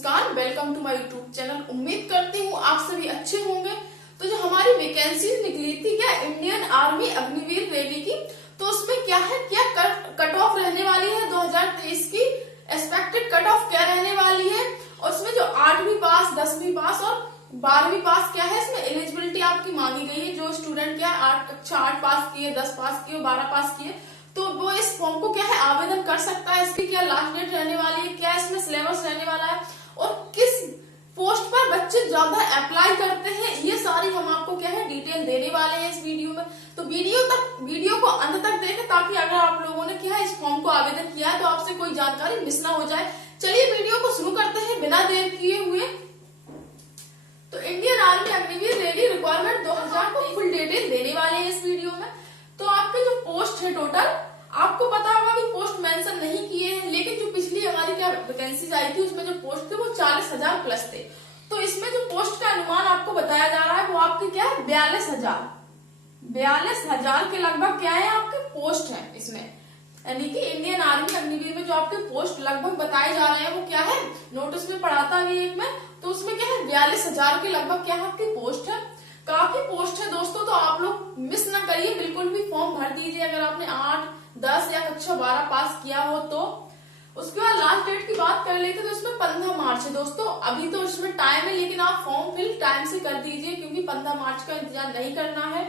नमस्कार, welcome to my YouTube channel. उम्मीद करती हूँ आप सभी अच्छे होंगे। तो जो हमारी वैकेंसी निकली थी क्या इंडियन आर्मी अग्निवीर रैली की, तो उसमें क्या है, क्या कट ऑफ रहने वाली है 2023 की, एक्सपेक्टेड कट ऑफ क्या रहने वाली है, और उसमें जो 8वीं पास, 10वीं पास और 12वीं पास क्या है, इसमें एलिजिबिलिटी आपकी मांगी गई है। जो स्टूडेंट क्या 8 पास किए, 10 पास किए, 12 पास किए, तो वो इस फॉर्म को क्या है आवेदन कर सकता है। इसकी क्या लास्ट डेट रहने वाली है, क्या इसमें सिलेबस रहने वाला है, और किस पोस्ट पर बच्चे ज्यादा अप्लाई करते हैं, ये सारी हम आपको क्या है डिटेल देने वाले हैं इस वीडियो में। तो वीडियो को अंत तक देखें, ताकि अगर आप लोगों ने क्या है इस फॉर्म को आवेदन किया है तो आपसे कोई जानकारी मिस ना हो जाए। चलिए वीडियो को शुरू करते हैं बिना देर किए हुए। तो Indian army Agniveer rally requirement 2000 को फुल डिटेल देने वाले हैं इस वीडियो में। तो आपके जो पोस्ट है टोटल, आपको पता होगा कि पोस्ट मेंशन नहीं किए हैं, लेकिन जो पिछली हमारी क्या वैकेंसी आई थी उसमें जो पोस्ट थे वो 40,000 प्लस थे। तो इसमें जो पोस्ट का अनुमान आपको बताया जा रहा है वो आपके क्या है 42,000 के लगभग क्या है आपके पोस्ट है इसमें। यानी कि इंडियन आर्मी अग्निवीर में जो आपके पोस्ट लगभग बताए जा रहे हैं वो क्या है, नोटिस में पढ़ा था अभी एक में, तो उसमें क्या है 42,000 के लगभग क्या है आपकी पोस्ट है। काफी पोस्ट है दोस्तों, तो आप लोग मिस ना करिए, बिल्कुल भी फॉर्म भर दीजिए अगर आपने 8, 10 या कक्षा 12 पास किया हो तो। उसके बाद लास्ट डेट की बात कर लेते तो इसमें 15 मार्च है दोस्तों। अभी तो इसमें टाइम है, लेकिन आप फॉर्म फिल टाइम से कर दीजिए, क्योंकि 15 मार्च का इंतजार नहीं करना है।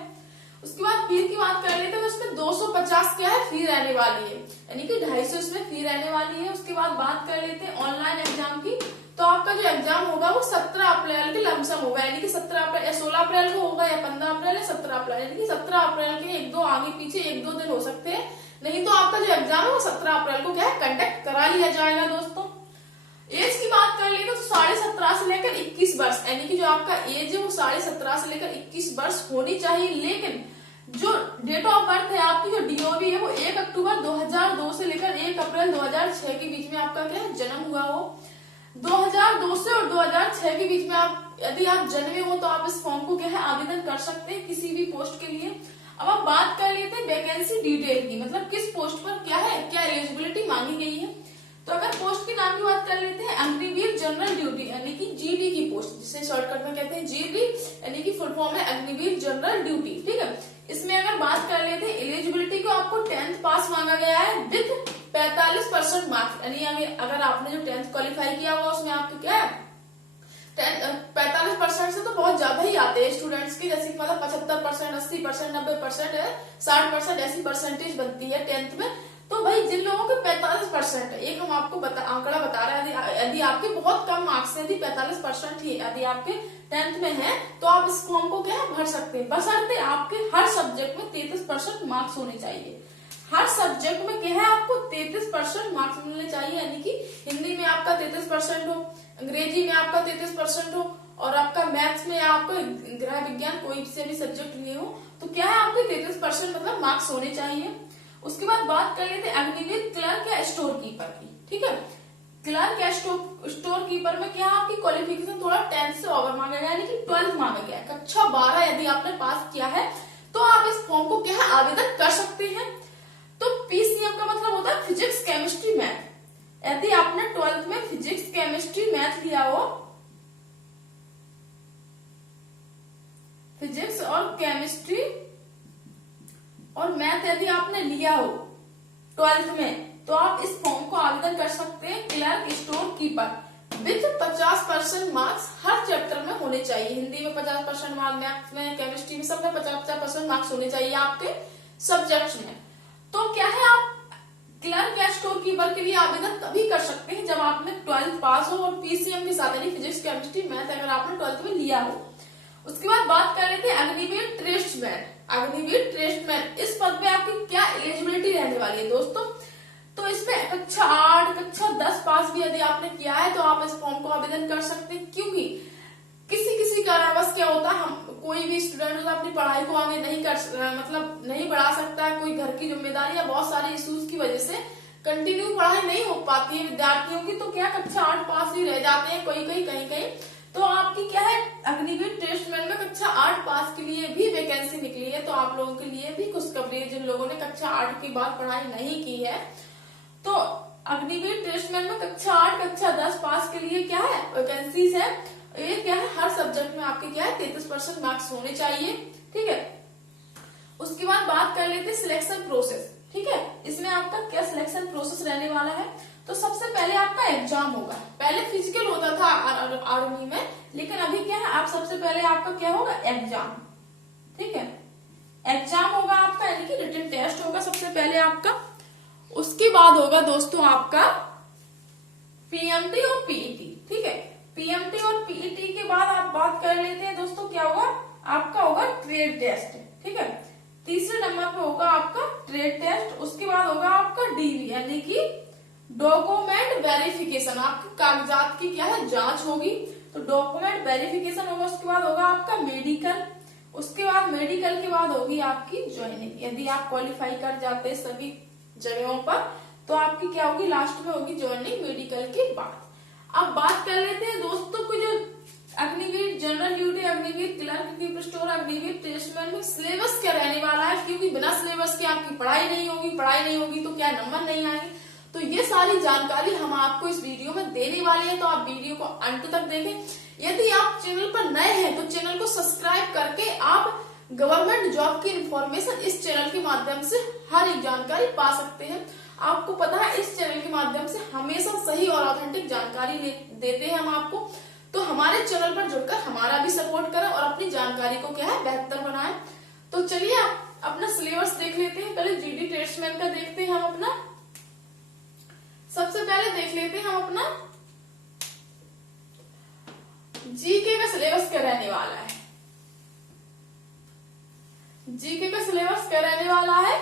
उसके बाद फी की बात कर लेते तो इसमें 250 क्या है फी रहने वाली है, यानी कि 250 इसमें फी रहने वाली है। उसके बाद बात कर लेते हैं ऑनलाइन एग्जाम की। तो आपका जो एग्जाम होगा वो 17 अप्रैल के लमसम होगा, यानी कि 17 अप्रैल या 16 अप्रैल को होगा, या 15 अप्रैल या 17 अप्रैल, यानी कि 17 अप्रैल के 1-2 आगे पीछे 1-2 दिन हो सकते हैं। नहीं तो आपका जो एग्जाम है वो 17 अप्रैल को क्या है कंडक्ट करा लिया जाएगा दोस्तों। एज की बात कर लेते तो 17.5 से लेकर 21 वर्ष, यानी कि जो आपका एज है वो 17.5 से लेकर 21 वर्ष होनी चाहिए। लेकिन जो डेट ऑफ बर्थ है आपकी, जो डीओबी है वो 1 अक्टूबर 2002 से लेकर 1 अप्रैल 2006 के बीच में आपका क्या है जन्म हुआ हो। 2002 से और 2006 के बीच में आप यदि आप जन्मे हो तो आप इस फॉर्म को क्या है आवेदन कर सकते हैं किसी भी पोस्ट के लिए। अब आप बात कर लेते हैं वैकेंसी डिटेल की, मतलब किस पोस्ट पर क्या है, क्या एलिजिबिलिटी मांगी गई है। तो अगर पोस्ट के नाम की बात कर लेते हैं, अग्निवीर जनरल ड्यूटी यानी कि जीडी की पोस्ट, जिसे शॉर्टकट में कहते हैं जीडी, यानी कि फुल फॉर्म है अग्निवीर जनरल ड्यूटी। ठीक है, इसमें अगर बात कर लेते हैं एलिजिबिलिटी को, आपको 10th पास मांगा गया है विद 45% मार्क्स, यानी अगर आपने जो 10th क्वालिफाई किया हुआ उसमें आपको क्या है 45% से तो बहुत ज्यादा ही आते हैं स्टूडेंट्स के, जैसे मतलब 75%, 80%, 90%, 60% ऐसी परसेंटेज बनती है 10th में। तो भाई जिन लोगों के 45% है, एक हम आपको आंकड़ा बता रहे हैं, यदि आपके बहुत कम मार्क्स है, यदि 45% ही यदि आपके 10th में है तो आप इस फॉर्म को क्या है भर सकते हैं, बशर्ते आपके हर सब्जेक्ट में 33% मार्क्स होने चाहिए। हर सब्जेक्ट में क्या है आपको 33% मार्क्स मिलने चाहिए, यानी कि हिंदी में आपका 33% हो, अंग्रेजी में आपका 33% हो, और आपका मैथ्स में आपको गृह विज्ञान कोई से भी सब्जेक्ट लिए हो तो क्या है आपके 33% मतलब मार्क्स होने चाहिए। उसके बाद बात कर लेते हैं अग्निवीर क्लर्क या स्टोर कीपर की। ठीक है, क्लर्क या स्टोर कीपर में क्या आपकी क्वालिफिकेशन थोड़ा 10th से ओवर मांगा गया, यानी कि 12th मांगा गया है। कक्षा 12 यदि आपने पास किया है तो आप इस फॉर्म को क्या है आवेदन कर सकते हैं। तो पीसीएम का मतलब होता है फिजिक्स, केमिस्ट्री, मैथ। यदि आपने 12th में फिजिक्स, केमिस्ट्री, मैथ लिया हो, फिजिक्स और केमिस्ट्री और मैथ यदि आपने लिया हो 12th में, तो आप इस फॉर्म को आवेदन कर सकते हैं clerk store keeper with 50% marks her chapter में होने चाहिए। हिंदी में 50% मार्क्स, मैथ में, केमिस्ट्री में, सब में 50% मार्क्स होने चाहिए आपके सब्जेक्ट्स में। तो क्या है आप क्लर्क या स्टोर कीपर के लिए आवेदन तभी कर सकते हैं जब आपने 12th पास हो और पीसीएम के साथ, यानी फिजिक्स, केमिस्ट्री, मैथ अगर आपने 12th में लिया हो। उसके बाद बात कर लेते हैं अग्निवीर ट्रेस्टमैन। अग्निवीर ट्रेस्टमैन इस पद पे आपकी क्या एलिजिबिलिटी रहने वाली है दोस्तों। तो इसमें कक्षा 8, कक्षा 10 पास भी यदि आपने किया है तो आप इस फॉर्म को आवेदन कर सकते हैं, क्योंकि किसी कारणवश क्या होता है, हम कोई भी स्टूडेंट अपनी पढ़ाई को आगे नहीं बढ़ा सकता है, कोई घर की जिम्मेदारी या बहुत सारे इश्यूज की वजह से कंटिन्यू पढ़ाई नहीं हो पाती है विद्यार्थियों की, तो क्या कक्षा 8 पास ही रह जाते हैं कहीं। तो आपकी क्या है अग्निवीर ट्रेस्टमैन में कक्षा 8 पास के लिए भी वैकेंसी निकली है। तो आप लोगों के लिए भी खुशखबरी है, जिन लोगों ने कक्षा 8 के बाद पढ़ाई नहीं की है, तो अग्निवीर ट्रेस्टमैन में कक्षा 8 कक्षा 10 पास के लिए क्या है वैकेंसीज है, ये क्या है हर सब्जेक्ट में आपके क्या है 33% मार्क्स होने चाहिए, ठीक है। उसके बाद बात कर लेते हैं सिलेक्शन प्रोसेस, ठीक है। इसमें आपका क्या सिलेक्शन प्रोसेस रहने वाला है, तो सबसे पहले आपका एग्जाम होगा। पहले फिजिकल होता था आर्मी में, लेकिन अभी क्या है आप सबसे पहले आपका क्या होगा एग्जाम, ठीक है। एग्जाम होगा आपका, यानी कि रिटन टेस्ट होगा सबसे पहले आपका। उसके बाद होगा दोस्तों आपका पीएमटी और पीईटी, ठीक है। पीएमटी और पीईटी के बाद आप बात कर लेते हैं दोस्तों क्या होगा आपका होगा ट्रेड टेस्ट, ठीक है। तीसरे नंबर पे होगा आपका ट्रेड टेस्ट। उसके बाद होगा आपका डीवी यानी कि डॉक्यूमेंट वेरिफिकेशन, आपके कागजात की क्या है जांच होगी, तो डॉक्यूमेंट वेरिफिकेशन होगा। उसके बाद होगा आपका मेडिकल, उसके बाद मेडिकल के बाद होगी आपकी ज्वाइनिंग। यदि आप क्वालिफाई कर जाते हैं सभी जगहों पर तो आपकी क्या होगी लास्ट में होगी ज्वाइनिंग मेडिकल के बाद। अब बात कर लेते हैं दोस्तों को जो Agniveer general duty, Agniveer clerk, keeper store, Agniveer tradesman में सिलेबस क्या रहने वाला है, क्योंकि बिना सिलेबस के आपकी पढ़ाई नहीं होगी तो क्या नंबर नहीं आएंगे। तो ये सारी जानकारी हम आपको इस वीडियो में देने वाले हैं, तो आप वीडियो को अंत तक देखें। यदि आप चैनल पर नए हैं तो चैनल को सब्सक्राइब करके आप गवर्नमेंट जॉब की इंफॉर्मेशन इस चैनल के माध्यम से हर एक जानकारी पा सकते हैं। आपको पता है इस चैनल के माध्यम से हमेशा सही और ऑथेंटिक जानकारी देते हैं हम आपको, तो हमारे चैनल पर जुड़कर हमारा भी सपोर्ट करें और अपनी जानकारी को क्या है बेहतर बनाएं। तो चलिए आप अपना सिलेबस देख लेते हैं। पहले जीडी ट्रेड्समैन का देखते हैं हम अपना, सबसे पहले देख लेते हैं हम अपना जीके का सिलेबस क्या रहने वाला है। जीके का सिलेबस क्या रहने वाला है,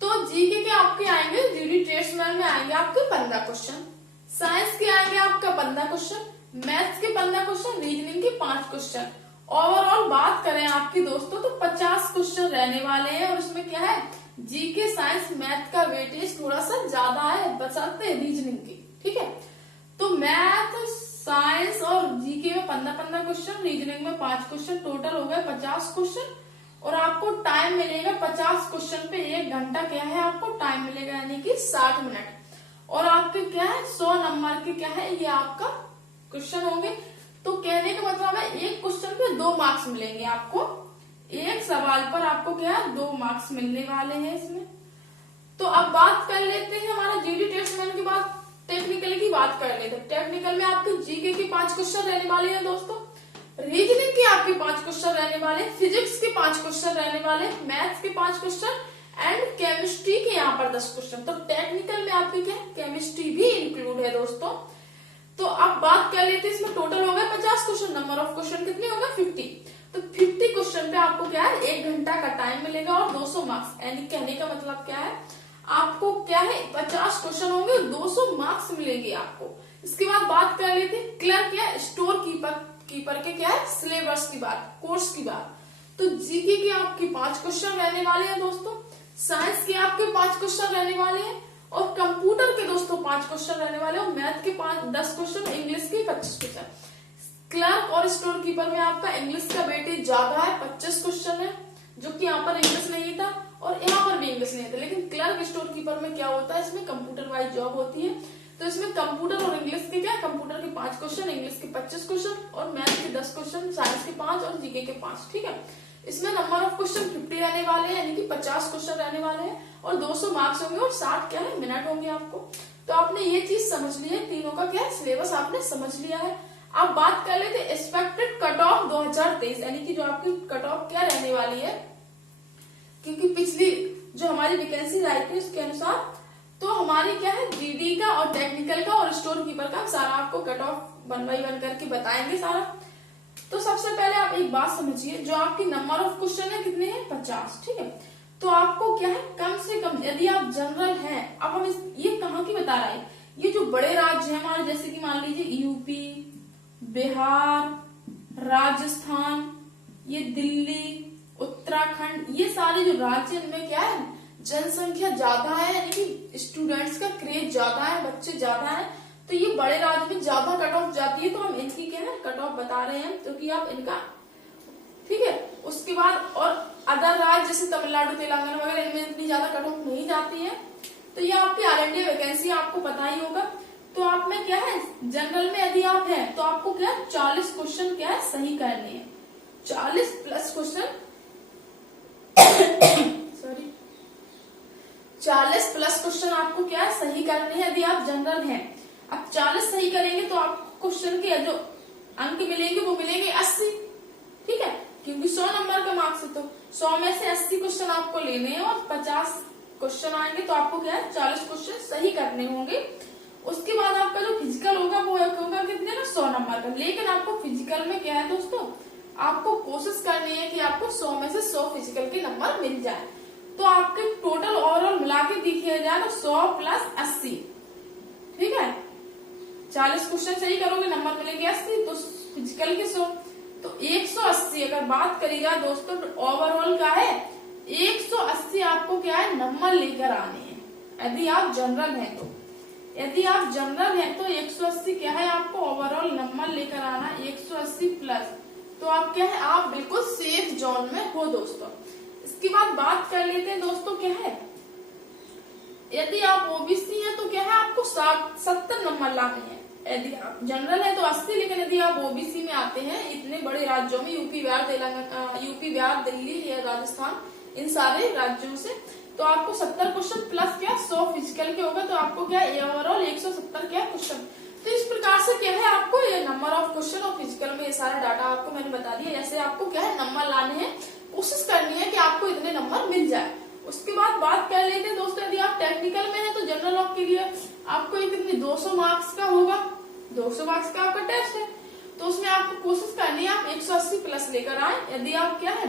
तो जीके के आपके आएंगे जीडी ट्रेड्समैन में आएंगे आपके 15 क्वेश्चन, साइंस के आएंगे आपका 15 क्वेश्चन, मैथ्स के 15 क्वेश्चन, रीजनिंग के 5 क्वेश्चन। ओवरऑल बात करें आपकी दोस्तों तो 50 क्वेश्चन रहने वाले हैं। और उसमें क्या है जीके साइंस मैथ का वेटेज थोड़ा सा ज्यादा है बचाते रीजनिंग की, ठीक है। तो मैथ साइंस और जीके में 15-15 क्वेश्चन, रीजनिंग में 5 क्वेश्चन, टोटल हो गए 50 क्वेश्चन। और आपको टाइम मिलेगा 50 क्वेश्चन पे 1 घंटा क्या है आपको टाइम मिलेगा, यानी कि 60 मिनट। और आपके क्या है 100 नंबर के क्या है ये आपका क्वेश्चन होंगे। तो कहने का मतलब है एक क्वेश्चन पे 2 मार्क्स मिलेंगे आपको, एक सवाल पर आपको क्या है 2 मार्क्स मिलने वाले हैं इसमें। तो अब बात कर लेते हैं हमारा जीडी ट्रेड्समैन के बाद टेक्निकल की बात कर लेते हैं। टेक्निकल में आपके जीके के 5 क्वेश्चन रहने वाले हैं दोस्तों, रीजनिंग के आपके 5 क्वेश्चन रहने वाले, फिजिक्स के 5 क्वेश्चन रहने वाले, मैथ्स के 5 क्वेश्चन एंड केमिस्ट्री के यहाँ पर 10 क्वेश्चन। तो टेक्निकल में आपकी क्या केमिस्ट्री भी इंक्लूड है दोस्तों। तो अब बात कर लेते हैं इसमें टोटल हो गए 50 क्वेश्चन, नंबर ऑफ क्वेश्चन कितने हो गए 50। तो 50 क्वेश्चन पे आपको क्या है 1 घंटा का टाइम मिलेगा और 200 मार्क्स, यानी कहने का मतलब क्या है आपको क्या है 50 क्वेश्चन होंगे 200 मार्क्स मिलेंगे आपको। इसके बाद बात कर लेते हैं क्लर्क या स्टोर कीपर के क्या है सिलेबस की बात, कोर्स की बात। तो जीके के आपके 5 क्वेश्चन रहने वाले हैं दोस्तों, साइंस के आपके 5 क्वेश्चन रहने वाले हैं, और कंप्यूटर के दोस्तों 5 क्वेश्चन रहने वाले, और मैथ के 10 क्वेश्चन, इंग्लिश के 25 क्वेश्चन। क्लर्क और स्टोर कीपर में आपका इंग्लिश का वेटेज ज्यादा है, 25 क्वेश्चन है, जो कि यहाँ पर इंग्लिश नहीं था और यहाँ पर भी इंग्लिश नहीं था। लेकिन क्लर्क स्टोर कीपर में क्या होता है इसमें कंप्यूटर वाइज जॉब होती है, तो इसमें कंप्यूटर और इंग्लिश के क्या कंप्यूटर के 5 क्वेश्चन, इंग्लिश के 25 क्वेश्चन और मैथ के 10 क्वेश्चन, साइंस के 5 और जीके के 5, ठीक है। इसमें नंबर ऑफ क्वेश्चन 50 रहने वाले हैं, यानी कि 50 क्वेश्चन रहने वाले हैं और 200 मार्क्स होंगे और 60 क्या है मिनट होंगे आपको। तो आपने ये चीज समझ ली है, तीनों का क्या सिलेबस आपने समझ लिया है। अब बात कर लेते एक्सपेक्टेड कट ऑफ 2023, यानी कि जो आपकी कट ऑफ क्या रहने वाली है, क्योंकि पिछली जो हमारी वैकेंसी आई थी उसके अनुसार तो हमारी क्या है जीडी का और टेक्निकल का और स्टोर कीपर का सारा आपको कट ऑफ 1 by 1 करके बताएंगे सारा। तो सबसे पहले आप एक बात समझिए, जो आपकी नंबर ऑफ क्वेश्चन है कितने हैं 50, ठीक है। तो आपको क्या है कम से कम यदि आप जनरल हैं, अब हम ये कहाँ की बता रहे हैं, ये जो बड़े राज्य है हमारे जैसे कि मान लीजिए यूपी, बिहार, राजस्थान, ये दिल्ली, उत्तराखंड, ये सारे जो राज्य इनमें क्या है जनसंख्या ज्यादा है, यानी कि स्टूडेंट्स का क्रेज ज्यादा है, बच्चे ज्यादा है, तो ये बड़े राज्य में ज्यादा कट ऑफ जाती है। तो हम इनकी क्या है कट ऑफ बता रहे हैं, क्योंकि आप इनका ठीक है। उसके बाद और अदर राज्य जैसे तमिलनाडु, तेलंगाना वगैरह इनमें इतनी ज्यादा कट ऑफ नहीं जाती है। तो ये आपकी ऑल इंडिया वैकेंसी आपको पता ही होगा। तो आप में क्या है, जनरल में यदि आप हैं तो आपको क्या है 40 क्वेश्चन क्या है सही करने हैं। 40 plus question sorry 40 plus question आपको क्या है सही करने हैं यदि आप जनरल हैं। अब 40 सही करेंगे तो आपको क्वेश्चन के जो अंक मिलेंगे वो मिलेंगे 80, ठीक है, क्योंकि 100 नंबर का मार्क्स है तो 100 में से 80 क्वेश्चन आपको लेने हैं और 50 क्वेश्चन आएंगे तो आपको क्या है 40 क्वेश्चन सही करने होंगे। उसके बाद आपका जो फिजिकल होगा वो होगा कितने ना 100 नंबर का। लेकिन आपको फिजिकल में क्या है दोस्तों, आपको कोशिश करनी है कि आपको 100 में से 100 फिजिकल के नंबर मिल जाए। तो आपके टोटल ओवरऑल मिला के देखिए जाए तो 100 प्लस 80, ठीक है, 40 क्वेश्चन सही करोगे नंबर मिलेंगे 80, तो फिजिकल के 100 तो 180। अगर बात करी जाए दोस्तों तो ओवरऑल का है 180 आपको क्या है नंबर लेकर आने हैं यदि आप जनरल हैं तो। यदि आप जनरल हैं तो 180 क्या है आपको ओवरऑल नंबर लेकर आना 180 प्लस, तो आप क्या है आप बिल्कुल सेफ जोन में हो दोस्तों। इसके बाद बात कर लेते हैं दोस्तों क्या है, यदि आप ओबीसी हैं तो क्या है आपको 70 नंबर लाने हैं। यदि आप जनरल है तो 80, लेकिन यदि आप ओबीसी में आते हैं इतने बड़े राज्यों में यूपी बिहार तेलंगाना, यूपी बिहार दिल्ली या राजस्थान, इन सारे राज्यों से, तो आपको 70 क्वेश्चन प्लस क्या 100 फिजिकल के होगा तो आपको क्या ओवरऑल 170 क्या क्वेश्चन। तो इस प्रकार से क्या है आपको ये नंबर ऑफ क्वेश्चन और फिजिकल में ये सारा डाटा आपको मैंने बता दिया। ऐसे आपको क्या है नंबर लाने हैं, कोशिश करनी है कि आपको इतने नंबर मिल जाए। उसके बाद बात कर लेते हैं दोस्तों, यदि आप टेक्निकल में है तो जनरल ऑफ के लिए आपको एक कितनी 200 मार्क्स का होगा, 200 मार्क्स का आपका टेस्ट है, तो उसमें आपको कोशिश करनी है आप 180 प्लस लेकर आए। यदि आप क्या है,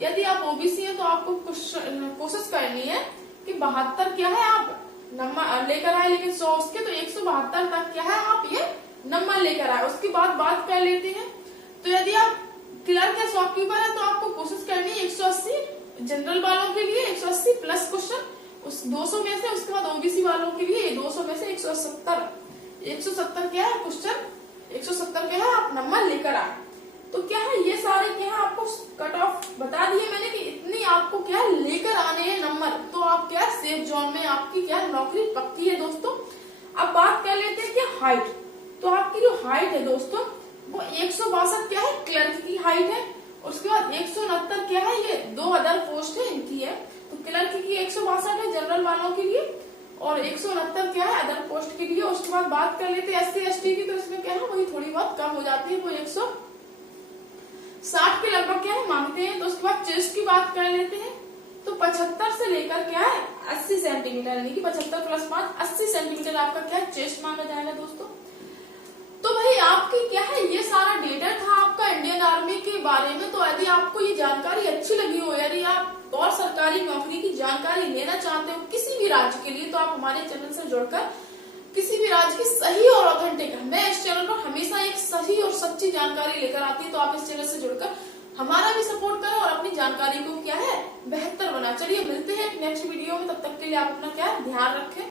यदि आप ओबीसी है तो आपको कोशिश करनी है कि 72 क्या है आप नंबर लेकर आए, लेकिन 100 उसके तो 172 तक क्या है आप ये नंबर लेकर आए। उसके बाद बात कर लेते हैं, तो यदि आप क्लर्क या शॉपकीपर है तो आपको कोशिश करनी है 180 जनरल वालों के लिए 180 प्लस क्वेश्चन उस 200 में से। उसके बाद ओबीसी वालों के लिए 200 में से 170 क्या है क्वेश्चन, 170 क्या है आप नंबर लेकर आए। तो क्या है ये सारे क्या है आपको कट ऑफ बता दिए मैंने कि इतनी आपको क्या लेकर आने हैं नंबर, तो आप क्या सेफ जोन में आपकी क्या नौकरी पक्की है दोस्तों। अब बात कर लेते हैं क्या हाइट, तो आपकी जो हाइट है दोस्तों वो 162 क्या है क्लर्क की हाइट है। उसके बाद 169 क्या है ये 2 अदर पोस्ट है इनकी है, तो क्लर्क की 162 है जनरल वालों के लिए और 169 क्या है अदर पोस्ट के लिए। उसके बाद बात कर लेते हैं SC ST की, तो इसमें क्या है वही थोड़ी बहुत कम हो जाती है, वो 160 के लगभग क्या है मांगते हैं। तो उसके बाद चेस्ट की बात कर लेते हैं, तो 75 से लेकर क्या है 80 सेंटीमीटर, यानी कि 75 प्लस 5 80 सेंटीमीटर आपका क्या चेस्ट मांगा जाएगा दोस्तों। तो भाई आपकी क्या है ये सारा डेटा था आपका इंडियन आर्मी के बारे में। तो यदि आपको ये जानकारी अच्छी लगी हो, यदि आप और सरकारी नौकरी की जानकारी लेना चाहते हो किसी भी राज्य के लिए, तो आप हमारे चैनल से जुड़कर किसी भी राज्य की सही और ऑथेंटिक, मैं इस चैनल पर हमेशा एक सही और सच्ची जानकारी लेकर आती है, तो आप इस चैनल से जुड़कर हमारा भी सपोर्ट करें और अपनी जानकारी को क्या है बेहतर बना। चलिए मिलते हैं नेक्स्ट वीडियो में, तब तक के लिए आप अपना क्या ध्यान रखें।